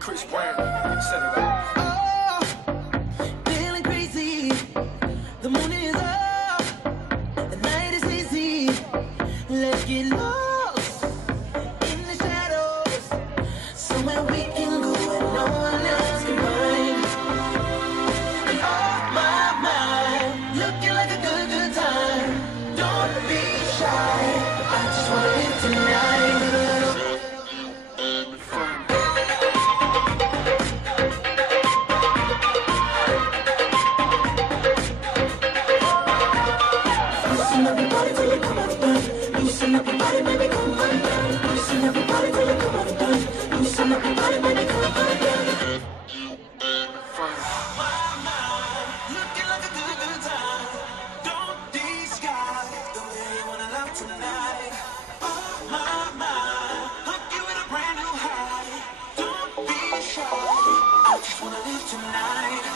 Chris Brown, set it up. Oh, feeling crazy. The moon is up, the night is easy. Let's get lost in the shadows, somewhere we can go and no one else can find. And oh my, looking like a good, good time. Don't be shy, I just wanna live tonight. Loosen up your body till you come out of bed. Loosen up your body, baby, come on down. Loosen up your body till you come out of bed. Loosen up your body, baby, come on down. Looking like a good, good time. Don't disguise the way you wanna love tonight. Oh my, hook you with a brand new high. Don't be shy, I just wanna live tonight.